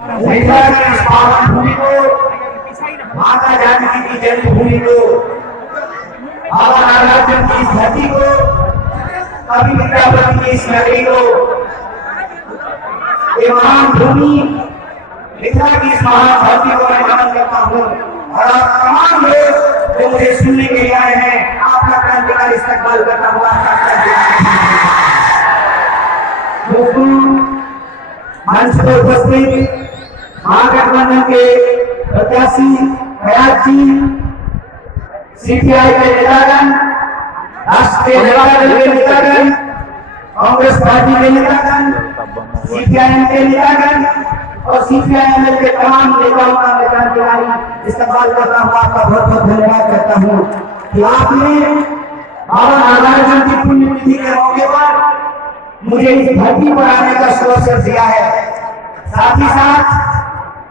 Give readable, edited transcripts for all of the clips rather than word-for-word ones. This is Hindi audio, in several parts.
महिला की इस पावन भूमि को, माता जानकी की जन्मभूमि को, बाबा नागार्जुन की इस धरती को, कवि विद्यापति की इस नगरी को, ये महान भूमि मिथिला की इस महान धरती को मैं नमन करता हूँ। और आप तमाम लोग जो मुझे सुनने के लिए आए हैं, आपका क्रांतिकारी इस्तकबाल करता हुआ मंच पर उपस्थित महागठबंधन के प्रत्याशी फयाज जी, सीपीआई के नेतागण, राष्ट्रीय जनता दल के नेतागण, कांग्रेस पार्टी के नेतागण, सीपीआईएम के नेतागण और सीपीआईएम के तमाम नेताओं का मैं क्रांतिकारी इस्तकबाल करता हूँ। आपका बहुत बहुत धन्यवाद करता हूँ कि आपने बाबा नागार्जुन की पुण्यतिथि के मौके पर मुझे इस धरती पर आने का अवसर दिया है। साथ ही साथ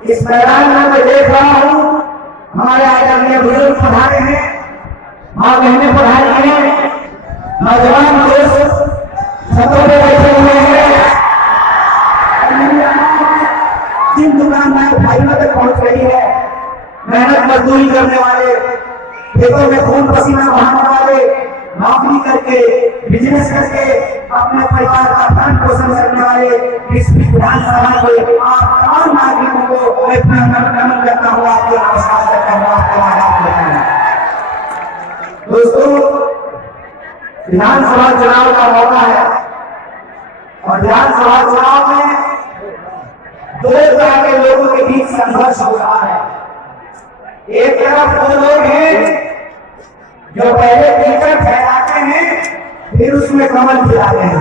इस मैदान में मैं देख रहा हूँ हमारे आदरणीय बुजुर्ग पधारे हैं, माँ बहने पधारी हैं, नौजवान दोस्त छतों पे बैठे हुए हैं, जिन दुकानदार भाइयों तक पहुंच रही है, मेहनत मजदूरी करने वाले, खेतों में खून पसीना बहाने वाले, नौकरी करके बिजनेस करके अपने परिवार का भरण पोषण करने वाले इस विधानसभा के आप तमाम नागरिकों को मैं नमन करता हूँ, आपको नमस्कार करता हूँ, आपको आदाब करता हूँ। दोस्तों, विधानसभा चुनाव का मौका है और विधानसभा चुनाव में दो तरह के लोगों के बीच संघर्ष हो रहा है। एक तरफ वो लोग हैं जो पहले कीचड़ फैलाते हैं, फिर उसमें कमल खिलाते हैं।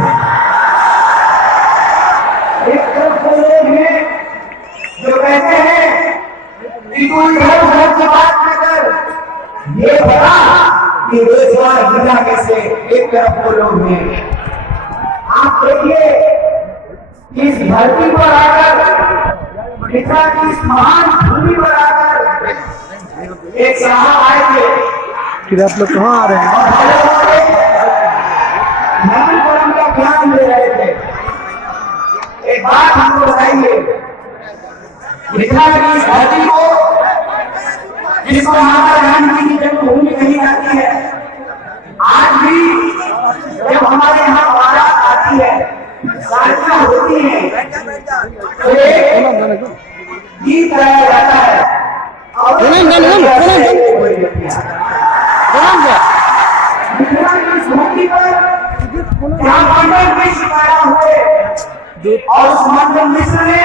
एक तरफ वो लोग हैं जो कहते हैं कि तू इधर उधर की बात न कर, ये बता कि रोजगार मिला कैसे। एक तरफ वो लोग हैं। आप देखिए इस धरती पर आकर, मिथिला की इस महान भूमि पर आकर एक साहब आए थे। फिर आप लोग कहाँ आ रहे हैं? का ध्यान ले रहे थे। एक बात हमको बताइए, मिथिला की इस धरती को, जिसको माता जानकी की जन्मभूमि कही जाती है, आज भी जब हमारे यहाँ बारात आती है, शादियां होती हैं, तो एक गीत गाया जाता है और मिथिला की इस भूमि पर जहाँ मंडन मिश्र पैदा हुए और उस मंडन मिश्र ने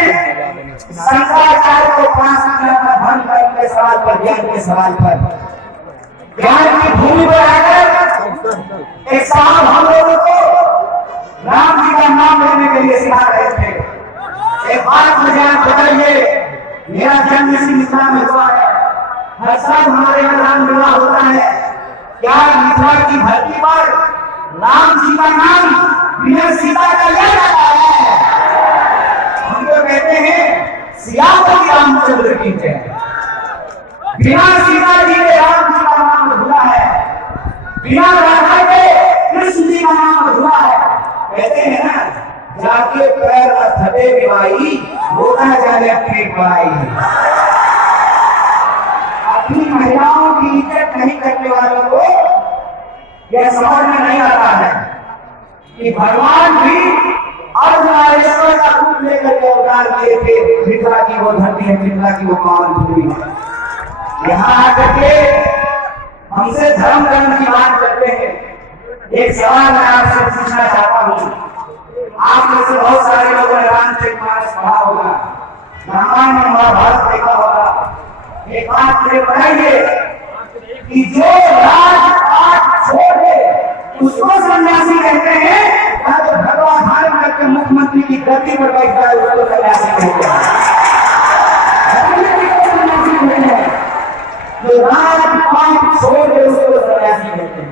शंकराचार्य को पास किया था धन के सवाल पर, ज्ञान के सवाल पर। ज्ञान की भूमि पर आकर एक साहब हम लोगों को राम जी का नाम लेने के लिए सिखा रहे थे। एक बात मुझे आप बताइए, मेरा जन्म इसी मिथिला में हुआ है, हर साल हमारे यहाँ राम विवाह होता है। क्या मिथिला की धरती पर राम जी का नाम बिना सीता का लिया जाता है? हम तो कहते हैं सियापति रामचंद्र की जय। बिना सीता जी के राम जी का नाम अधूरा है, बिना राधा के कृष्ण जी का नाम अधूरा है। कहते हैं ना, जाके पैर न थके विवाही, होना जाने पेट बड़ाई। अपनी महिलाओं की इज्जत नहीं करने वालों को यह समझ में नहीं आता है कि भगवान भी अर्धनारीश्वर का रूप लेकर के अवतार किए थे। मिथिला की वो धरती है, मिथिला की वो पावन भूमि है। यहाँ आकर के हमसे धर्म कर्म की बात करते हैं। एक सवाल मैं आपसे पूछना चाहता हूँ। आप में से बहुत सारे लोगों ने रामचरितमानस पढ़ा होगा, रामायण और महाभारत देखा होगा। एक बात मुझे बताइए कि जो राजपाट छोड़ दे उसको सन्यासी कहते हैं, या तो भगवान धारण करके मुख्यमंत्री की गद्दी पर बैठ जाए उसको सन्यासी कहते हैं। जो राजपाट छोड़ दे उसको सन्यासी कहते हैं।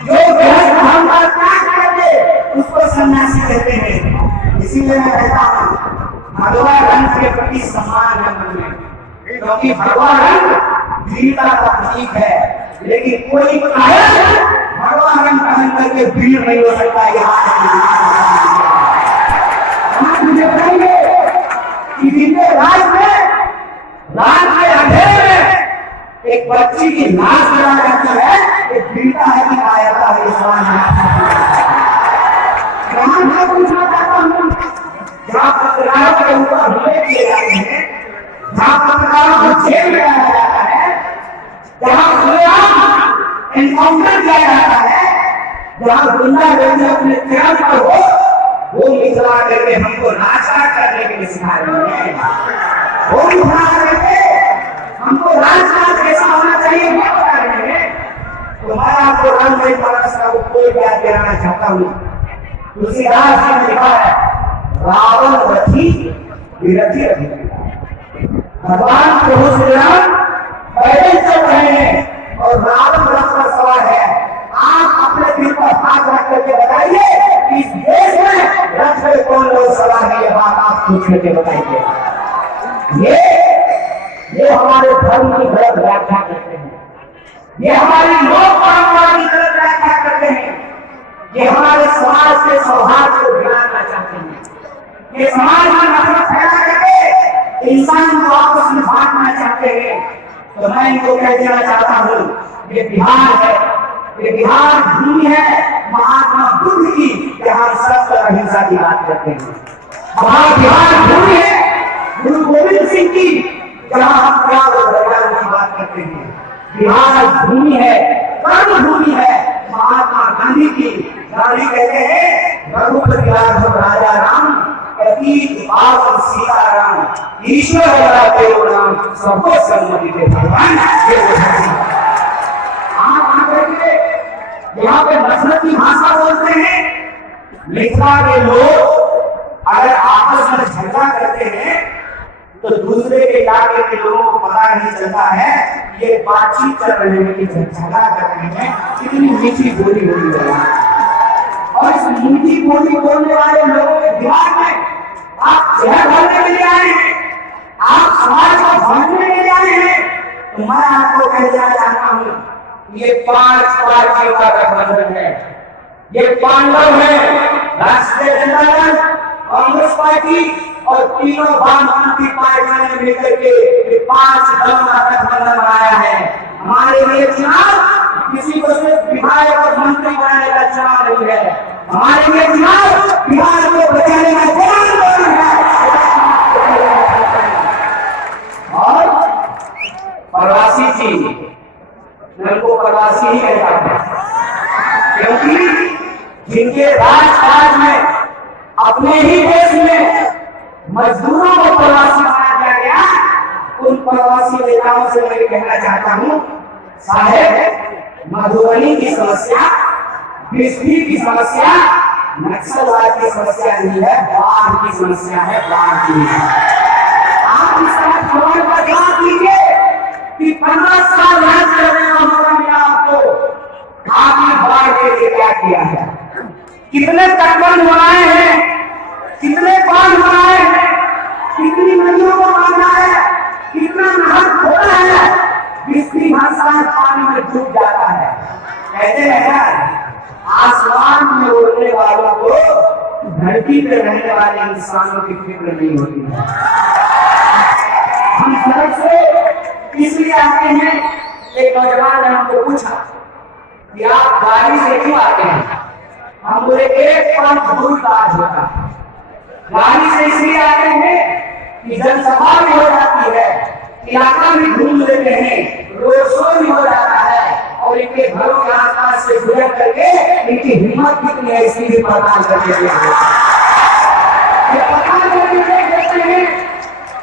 जो गृहस्थ धर्म का त्याग कर दे उसको सन्यासी कहते हैं। इसीलिए मैं कहता हूँ भगवा रंग के प्रति सम्मान है मन में, क्योंकि भगवा रंग वीरता का प्रतीक है। लेकिन कोई भगवा रंग पहन करके वीर नहीं हो सकता। यहाँ मुझे बताइए कि जिनके राज के अंधेरे में एक बच्ची की लाश जला जाती है, एक पीड़िता है कि कायरता है। इस सवाल मैं पूछना चाहता हूँ, जहाँ पत्रकारों के ऊपर हमले किए जाते हैं, जहाँ पत्रकारों को जेल में डाला जाता है, जहाँ खुलेआम एनकाउंटर किया जाता है, जहाँ गुंडागर्दी अपने चरम पर हो, वो मिथिला करके हमको राजकाज करने के लिए सिखा रहे हैं। वो मिथिला करके हमको राजकाज कैसा होना चाहिए ये बता रहे हैं। तो मैं आपको रामदेव परस का कोई याद दिलाना चाहता हूँ। तुलसीदास जी ने लिखा है, रावण रथी विरथी रथी। भगवान प्रभु श्री राम पैदल चल रहे हैं और रावण रथ पर सवार है। आप अपने दिल पर हाथ रख करके बताइए, इस देश में रथ में कौन लोग सवार है, ये बात आप पूछ करके बताइए। ये हमारे धर्म की गलत व्याख्या करते हैं, ये हमारी लोक परंपरा की गलत व्याख्या करते हैं, ये हमारे समाज के सौहार्द को बिगाड़ना चाहते हैं, ये समाज में नफरत फैला करके इंसान को आपस में बांटना चाहते हैं। तो मैं इनको कह देना चाहता हूँ, ये बिहार है, ये बिहार भूमि है महात्मा बुद्ध की, जहाँ सत्य और अहिंसा की बात करते हैं। हमारा बिहार भूमि है गुरु गोविंद सिंह की, जहाँ हम त्याग और बलिदान की बात करते हैं। बिहार भूमि है, कर्म भूमि है महात्मा गांधी की। गांधी कहते हैं, रघुपति राघव राजा राम, प्रतीक पावन सीताराम, ईश्वर बड़ा तेरो नाम, सबको सम्मति दे भगवान। आप आकर के यहाँ पे नफरत की भाषा बोलते हैं। मिथिला के लोग अगर आपस में झगड़ा करते हैं तो दूसरे के इलाके के लोगों को पता नहीं चलता है ये बातचीत कर रहे हैं कि झगड़ा कर रहे हैं। कितनी मीठी बोली बोली जा रही है, और इस मीठी बोली बोलने वाले लोगों के दिमाग में आप जहर भरने के लिए आए हैं, आप समाज को भरने के लिए आए हैं। तो मैं आपको कह देना चाहता हूँ, ये 5 पार्टियों का गठबंधन है। ये पांडव है, राष्ट्रीय जनता दल, कांग्रेस पार्टी और तीनों वामपंथी पार्टियों ने मिलकर के ये 5 दलों का गठबंधन बनाया है। हमारे लिए चुनाव किसी को सिर्फ विधायक और मंत्री बनाने का चुनाव नहीं है, हमारे लिए चुनाव बिहार को बचाने का चुनाव है। और प्रवासी जी, उनको प्रवासी ही कहता है, क्योंकि जिनके राजकाज में अपने ही देश में मजदूरों को प्रवासी बना दिया गया, उन प्रवासी नेताओं से मैं कहना चाहता हूँ, साहेब मधुबनी की समस्या, बिजली की समस्या, नक्सलवाद की समस्या नहीं है, बाढ़ की समस्या है, बाढ़ की। आप इस सवाल का जवाब दीजिए कि 15 साल राज करने का मौका मिला आपको, आपने बाढ़ के लिए क्या किया है? कितने तटबंध बनाए हैं, कितने बांध बनाए हैं, कितनी नदियों को बांधा है, कितना नहर खोला है, जिसकी हर साल पानी में डूब जाता है। कहते हैं यार, आसमान में उड़ने वालों को धरती पे रहने वाले इंसानों की फिक्र नहीं होती है। हम सड़क से इसलिए आते हैं, एक नौजवान ने हमको पूछा कि आप गाड़ी से क्यों आते हैं? हम बोले 1 पंथ दूर काज होता, गाड़ी से इसलिए आते हैं कि जनसभा भी हो जाती है, इलाका भी घूम लेते हैं, रोड शो भी हो जाता है, और इनके घरों के आसपास से गुजर करके इनकी हिम्मत कितनी है इसकी भी पहचान करके देखते हैं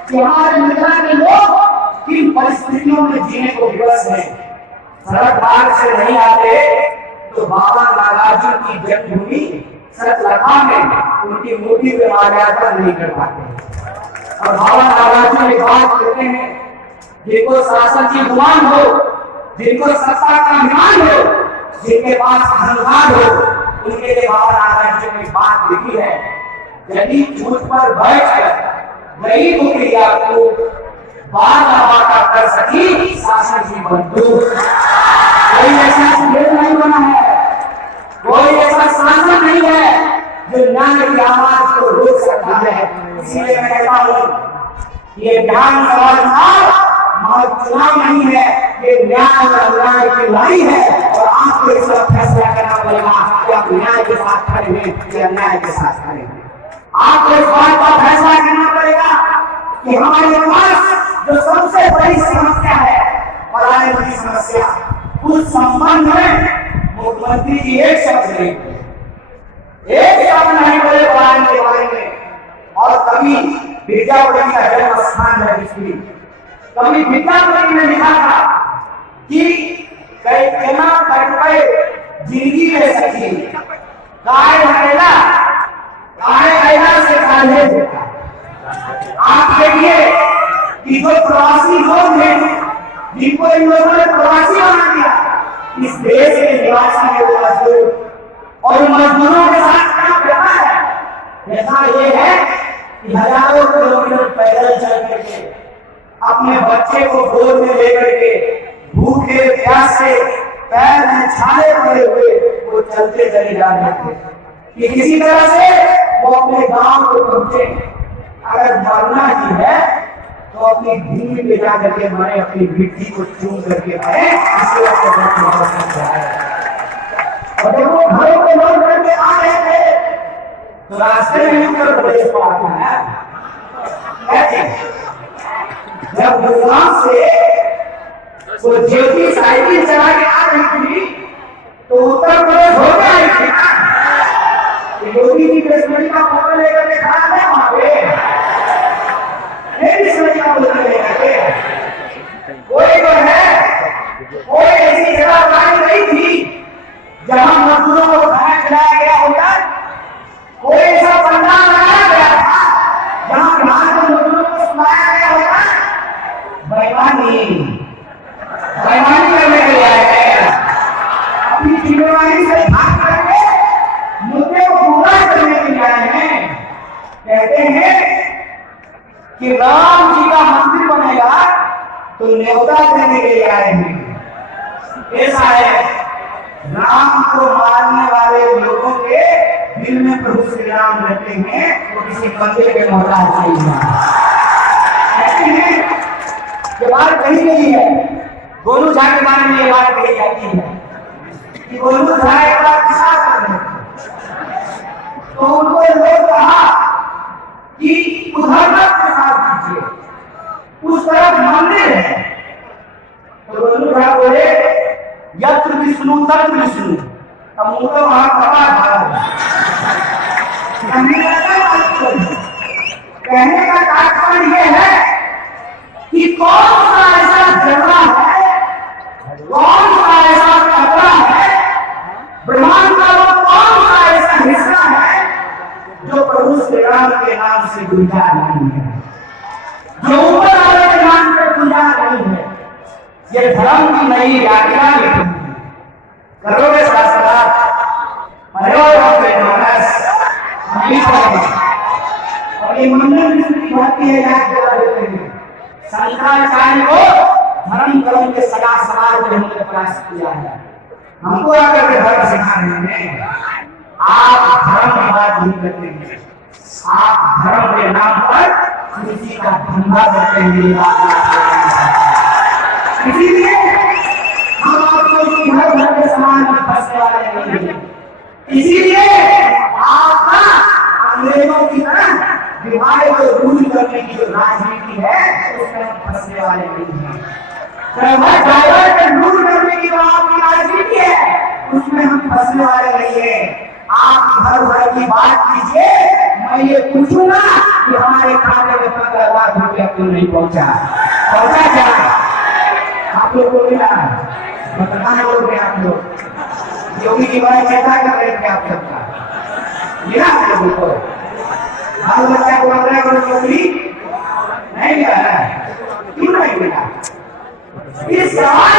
कि हमारे मिथिला के लोग किन परिस्थितियों में जीने को विवश है। सड़क मार्ग से नहीं आते तो बाबा नागार्जुन की जन्मभूमि सतलखा में उनकी मूर्ति पे माल्यार्पण नहीं कर पाते। और बाबा नागार्जुन एक बात कहते हैं, जिनको शासन की गुमान हो, जिनको सत्ता का अभिमान हो, जिनके पास अहंकार हो, उनके लिए बाबा नागार्जुन ने बात लिखी है, यदि झूठ पर बैठकर गरीब की आपको बार कर सकी शासन की बंदूक। कोई ऐसा खेल नहीं बना है, कोई ऐसा शासन नहीं है जो न्याय की आवाज को रोक सकता है। इसीलिए मैं कहता हूँ, ये विधानसभा चुनाव महज चुनाव नहीं है, ये न्याय और अन्याय की लड़ाई है और आपको इसका फैसला करना पड़ेगा कि आप न्याय के साथ खड़े हैं या अन्याय के साथ खड़े हैं। आपको इस बात का फैसला करना पड़ेगा कि हमारे पास जो सबसे बड़ी समस्या है पलायन की समस्या, उस संबंध में मुख्यमंत्री जी एक शब्द नहीं बोले पलायन के बारे में। और कभी विद्यापति का जन्म स्थान है इसलिए कभी विद्यापति ने लिखा था कि कैना कटपे जिंदगी में सची काय हरेला काय ऐना से काले देता। आप देखिए कि जो प्रवासी लोग हैं जिनको इन लोगों ने प्रवासी बना दिया, इस देश के निवासी है वो मजदूर, और इन मजदूरों के साथ क्या व्यवहार है। ऐसा ये है कि हजारों किलोमीटर पैदल चल करके अपने बच्चे को गोद में लेकर के भूखे प्यासे पैर में छाले पड़े हुए वो चलते चले जा रहे थे कि किसी तरह से वो अपने गांव को पहुंचे। अगर मरना ही है तो अपनी भूमि पे जा करके मरे, अपनी मिट्टी को चूम करके मरे, इसके और जब वो घरों पे लौट करके आ रहे थे तो रास्ते में उत्तर प्रदेश को आता है। जब गुजरात से वो ज्योति साइकिल चला के आ रही थी तो उत्तर प्रदेश हो गया ही थी। योगी जी कृष्ण का फोटो लेकर के खड़ा है वहां पे, कोई तो है, कोई ऐसी जगह बनाई नहीं थी जहां मजदूरों को खाना खिलाया गया होगा। कोई ऐसा पंडाल बनाया गया था जहां बिहार के मजदूरों को सुनाया गया होगा। बेईमानी करने के लिए आए हैं, अपनी जिम्मेवारी से भाग करके मुद्दे को पूरा करने के लिए आए हैं। कहते हैं कि राम जी का मंदिर बनेगा तो न्योता देने के लिए आए हैं। ऐसा है, राम को मारने वाले लोगों के दिल में प्रभु श्री राम रहते हैं, वो किसी मंदिर के मोहताज नहीं है। ये बात कही गई है, गोलू झा के बारे में ये बात कही जाती है कि गोलू झा एक बार पेशाब कर रहे थे तो उनको लोग कहा कि उधर मत पेशाब कीजिए, उस तरफ मंदिर है। तो गोलू झा बोले यत्र विष्णु तत्र विष्णु, अब मुझे वहां कहने का तात्पर्य यह है कि कौन सा ऐसा जगह है, कौन सा ऐसा कपड़ा है ब्रह्मांड का, वो कौन सा ऐसा हिस्सा है जो प्रभु श्री राम के नाम से गुंजा नहीं है, जो ऊपर वाले के नाम से गुंजा नहीं है। ये धर्म की नई व्याख्या लिखी करोगे शास्त्रार्थ और ये मंडल की भक्ति है, याद दिला देते हैं। शंकराचार्य को धर्म कर्म के सदा समाज में हमने प्रयास किया है, हमको आकर के धर्म सिखा रहे हैं। आप धर्म की बात नहीं करते हैं, आप धर्म के नाम पर किसी का धंधा करते हैं। इसीलिए हम आपको घर घर के समाज में फंसने वाले नहीं हैं। इसीलिए आप अंग्रेजों की तरह विवाह को दूर करने की जो राजनीति है उसमें हम फंसने वाले नहीं हैं। दूर करने की जो आपकी राजनीति है उसमें हम फंसने वाले नहीं हैं। आप घर भर की बात कीजिए, मैं ये पूछूंगा कि हमारे खाते में 15 लाख रुपया क्यों नहीं पहुंचा क्या आप लोग को मिला? बताना बोल रहे आप लोग, योगी की बात चर्चा कर रहे थे आप सबका मिला आप लोगों को? बाल बच्चा को 15 करोड़ नौकरी नहीं मिला है, क्यों नहीं मिला? इस सवाल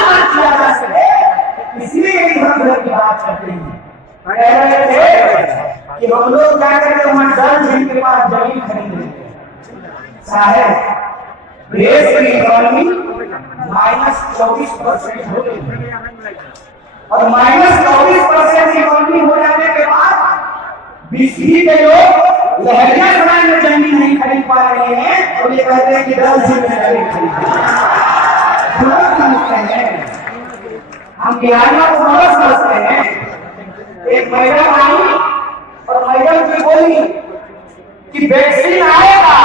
बात किया जा सके, इसलिए इधर की बात करते हैं। कह रहे थे कि हम लोग क्या करते हैं, दल जिनके पास जमीन खरीद लेते हैं। साहब देश की इकोनॉमी -24% हो गई और -24% इकोनॉमी हो जाने के बाद बीसी के लोग लहरिया समय में जमीन नहीं खरीद पा रहे हैं और ये कहते हैं कि 10 दिन में जमीन खरीद समझते हैं। हम बिहारियों को बहुत समझते हैं। एक मैडम आई और मैडम जी बोली कि वैक्सीन आएगा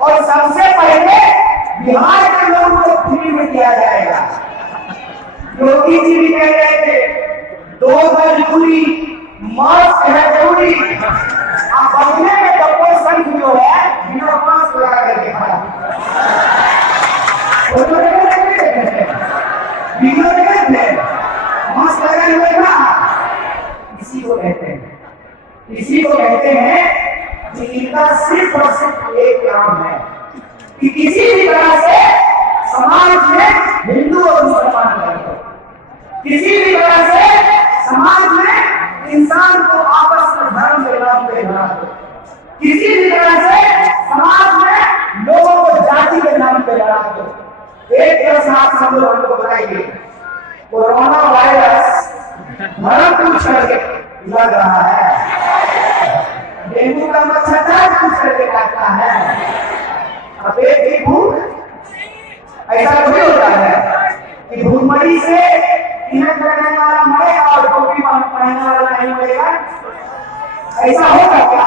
और सबसे पहले बिहार के लोगों को फ्री में दिया जाएगा। योगी जी भी कह रहे थे 2 गज दूरी, मास्क है जरूरी। अब बंगले में डब्बल संघ जो है बिना मास्क लगा करके खड़ा मास्क लगाए हुए ना, इसी को कहते हैं कि इनका सिर्फ और सिर्फ एक काम है कि किसी भी तरह से समाज में हिंदू और मुसलमान कर दो, किसी भी तरह से समाज में इंसान को आपस में धर्म के नाम पे बना दो, किसी भी तरह से समाज में लोगों को जाति के नाम पे लड़ा दो। एक तरह से आप सब लोग हमको बताइए, कोरोना वायरस धर्म पूछ करके लग रहा है, डेंगू का मच्छर पूछ करके काटता है, अब एक भूख ऐसा थोड़ी होता है कि भूखमरी से तिलक लगाने वाला मरेगा और टोपी पहनने वाला नहीं मरेगा। ऐसा होगा क्या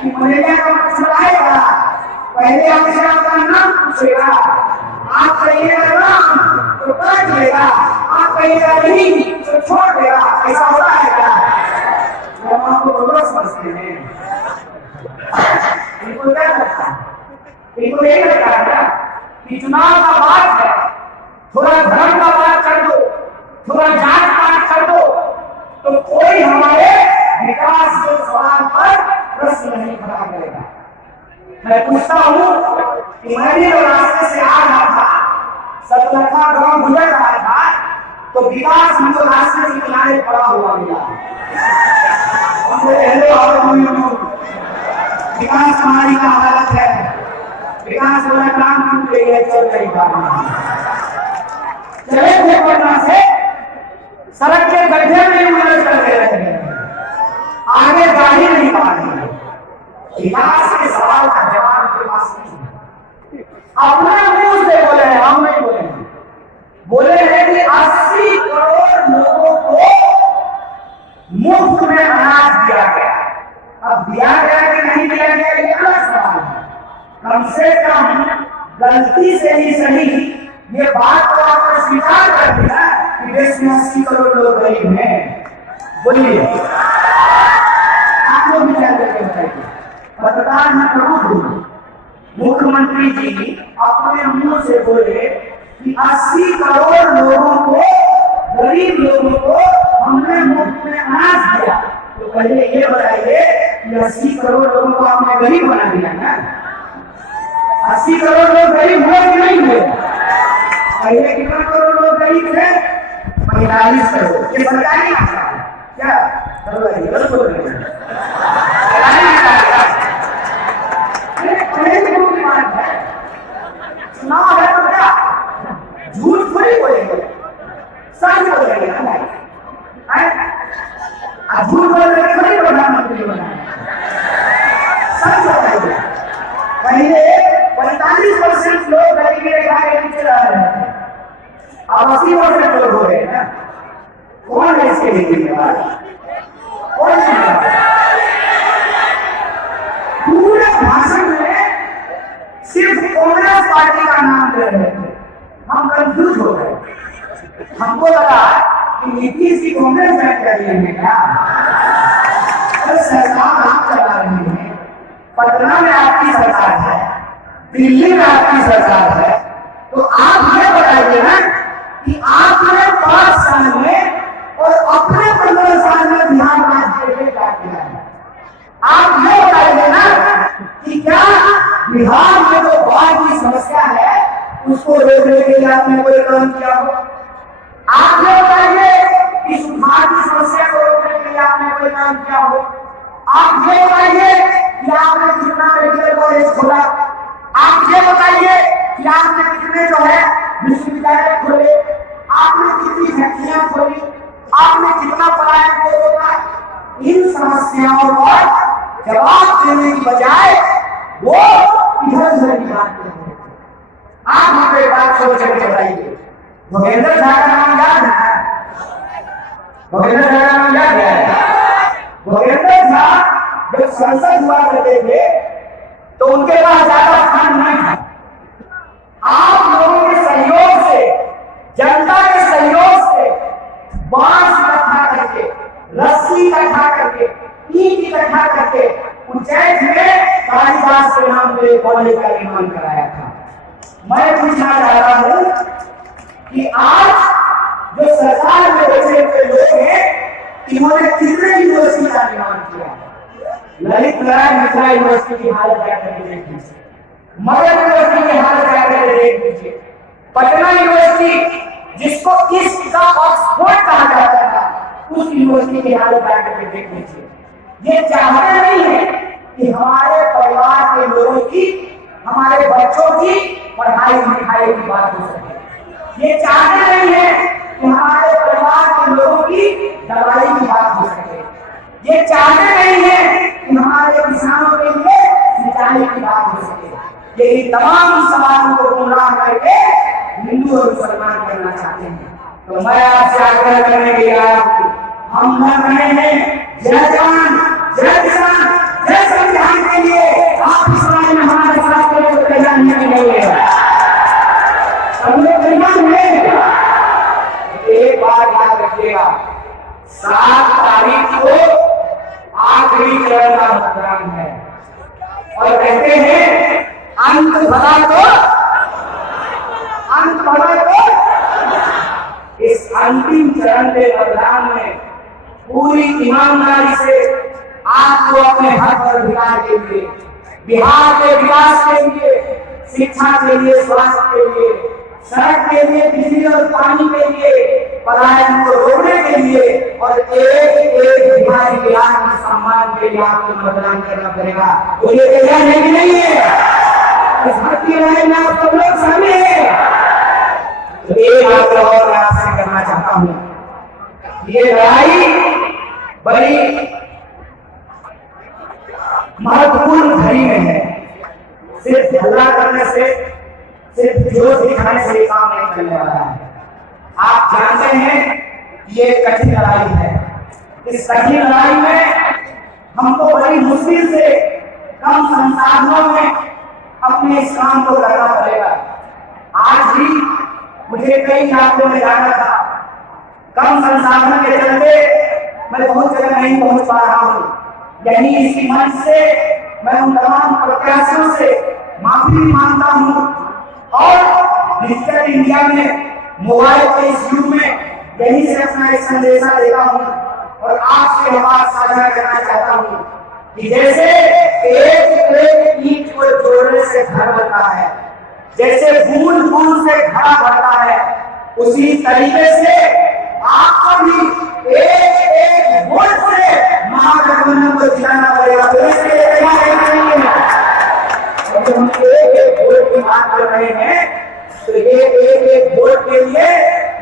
कि मलेरिया का मच्छर आएगा, पहले आपसे आपका नाम पूछेगा, आप कहिएगा राम तो काट लेगा, आप कहिएगा नहीं तो छोड़ देगा। ऐसा होता है क्या? हम आपको बड़ा समझते हैं। इनको क्या लगता है? इनको यही लगता है ना कि चुनाव का बात है, थोड़ा धर्म का बात कर दो, थोड़ा जात पात कर दो तो कोई हमारे विकास के सवाल पर प्रश्न नहीं खड़ा करेगा। मैं पूछता हूँ कि मैं भी रास्ते से आ रहा था, सतलखा गांव गुजर रहा था, तो विकास मुझे रास्ते के किनारे पड़ा हुआ मिला। विकास हमारी का हालत है, विकास वाला काम टूट गई है, चल रही चले थे पटना से सड़क के गड्ढे में उलझ कर दे रहे हैं, आगे गाड़ी नहीं पा रही है। विकास के सवाल का जवाब उनके पास नहीं है। अपने मुंह से बोले हैं, हम नहीं बोले हैं। बोले हैं कि 80 करोड़ लोगों को मुफ्त में अनाज दिया गया। अब दिया गया कि नहीं दिया गया ये अलग सवाल है। कम से कम गलती से ही सही ये बात तो आपने स्वीकार कर दिया कि देश में 80 करोड़ लोग गरीब हैं। बोलिए आप लोग भी क्या करके बताइए। पत्रकार में प्रमुख मुख्यमंत्री जी अपने मुंह से बोले कि 80 करोड़ लोगों को, गरीब लोगों को हमने मुफ्त में अनाज दिया। तो पहले ये बताइए कि 80 करोड़ लोगों को आपने गरीब बना दिया ना? 80 करोड़ लोग गरीब हुए कि नहीं हुए? पहले कितना करोड़ लोग गरीब थे? 45 करोड़। ये सरकारी आंकड़ा है क्या? गलत बोल रहे हैं। चुनाव है तो क्या झूठ थोड़ी बोलेंगे, सच बोलेंगे ना भाई। झूठ बोलने थोड़ी प्रधानमंत्री बना, सच बोलेंगे। पहले 45% लोग गरीबी रेखा के नीचे रह रहे हैं, अब 80% लोग हो गए ना। कौन है इसके लिए जिम्मेदार? कौन पूरे भाषण में सिर्फ कांग्रेस पार्टी का नाम ले रहे थे। हम कंफ्यूज हो गए, हमको लगा कि नीतीश जी कांग्रेस ज्वाइन कर लिए हैं क्या? अरे सरकार आप चला रही है, पटना में आपकी सरकार है, दिल्ली में आपकी सरकार है, तो आप ये बताइए ना कि आपने 5 साल में और अपने 15 साल में बिहार राज्य के लिए क्या किया है? आप ये बताइए ना कि क्या बिहार में जो बाढ़ की समस्या है उसको रोकने के लिए आपने कोई काम किया हो? आप ये बताइए कि सुधार की समस्या को रोकने के लिए आपने कोई काम किया हो? आप ये बताइए कि आपने कितना मेडिकल कॉलेज खोला? आप ये बताइए कि आपने कितने जो है विश्वविद्यालय खोले? आपने कितनी फैक्ट्रियां खोली? आपने कितना पलायन को रोका? इन समस्याओं पर जवाब देने की बजाय वो इधर उधर की बात करते हैं। आप हमको एक बात सोच करके बताइए, भूपेंद्र झा का नाम याद है? भूपेंद्र झा का नाम याद है? भूपेंद्र झा जब संसद हुआ करते थे तो उनके पास ज्यादा फंड नहीं था। आप लोगों के सहयोग से, जनता के सहयोग से बांस इकट्ठा करके, रस्सी इकट्ठा करके, ईंट इकट्ठा करके उज्जैन में कालिदास के नाम पे कॉलेज का निर्माण कराया था। मैं पूछना चाह रहा हूं कि आज जो सरकार में बैठे हुए लोग हैं, इन्होंने कितने यूनिवर्सिटी का निर्माण किया? ललित नारायण मिश्रा यूनिवर्सिटी की हालत क्या करके देख लीजिए, मगध यूनिवर्सिटी की हालत क्या करके देख लीजिए, पटना यूनिवर्सिटी जिसको ईस्ट का ऑक्सफोर्ड कहा जाता था, उस यूनिवर्सिटी की हालत क्या करके देख लीजिए। ये चाहते नहीं है कि हमारे परिवार के लोगों की, हमारे बच्चों की पढ़ाई लिखाई की बात हो सके। ये चाहते नहीं है कि हमारे परिवार के लोगों की दवाई की बात हो सके। ये चाहते नहीं है कि हमारे किसानों के लिए सिंचाई की बात हो सके। ये तमाम सवालों को गुमराह करके हिंदू और मुसलमान करना चाहते हैं। तो मैं आपसे आग्रह करने के लिए आया हूं, हम लड़ रहे हैं जय जवान जय किसान जय संविधान के लिए। आप इस लड़ाई में हमारे साथ को तैयार नहीं होंगे, हम लोग तैयार हैं। एक बात याद रखिएगा, 7 तारीख को आखिरी चरण का मतदान है और कहते हैं अंत भला तो अंत भला तो। इस अंतिम चरण के मतदान में पूरी ईमानदारी से आपको अपने हक और अधिकार के लिए, बिहार के विकास के लिए, शिक्षा के लिए, स्वास्थ्य के लिए, सड़क के लिए, बिजली और पानी के लिए, पलायन को रोकने के लिए और एक बिहारी के आत्मसम्मान के लिए आपको मतदान करना पड़ेगा। तो ये तैयार है कि नहीं है? इस भर्ती लड़ाई में आप सब लोग शामिल हैं। तो एक बात और मैं आपसे करना चाहता हूँ, ये लड़ाई बड़ी महत्वपूर्ण घड़ी में है। सिर्फ हल्ला करने से, सिर्फ जोश दिखाने से ये काम नहीं चलने वाला है। आप जानते हैं ये कठिन लड़ाई है। इस कठिन लड़ाई में हमको बड़ी मुश्किल से कम संसाधनों में अपने इस काम को करना पड़ेगा। आज भी मुझे कई इलाकों में जाना था, कम संसाधन के चलते मैं बहुत जगह नहीं पहुंच पा रहा हूँ। यही इसी मंच से मैं उन तमाम प्रत्याशियों से माफी भी मांगता हूँ और डिजिटल इंडिया में, मोबाइल के इस युग में यही से अपना एक संदेशा देता हूँ और आपसे बात साझा करना चाहता हूँ कि जैसे एक ईंट को जोड़ने से घर बनता है, जैसे बूंद बूंद से घड़ा भरता है, उसी तरीके से आपको भी एक वोट से महागठबंधन को जिताना पड़ेगा। तो इसके लिए तैयार है। जब हम एक वोट की बात कर रहे हैं तो ये एक वोट के लिए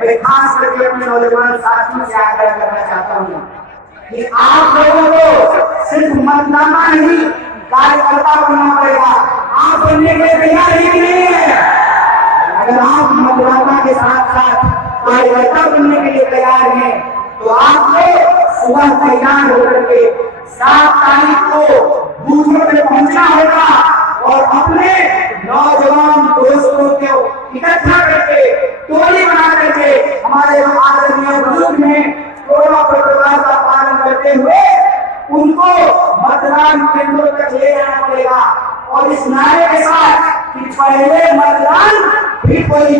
मैं खास करके अपने नौजवान साथियों से आग्रह करना चाहता हूँ कि आप लोगों को सिर्फ मतदाता नहीं, कार्यकर्ता बनना पड़ेगा। आप बनने के लिए तैयार है कि नहीं है? अगर आप मतदाता के साथ साथ कार्यकर्ता बनने के लिए तैयार हैं तो आपको सुबह तैयार होकर के 7 तारीख को बूथों पे पहुंचना होगा और अपने नौजवान दोस्तों को इकट्ठा करके, टोली बना करके हमारे आदरणीय बुजुर्ग में कोरोना प्रोटोकॉल का पालन करते हुए उनको मतदान केंद्रों तक ले जाना पड़ेगा और इस नारे के साथ कि पहले मतदान फिर कोई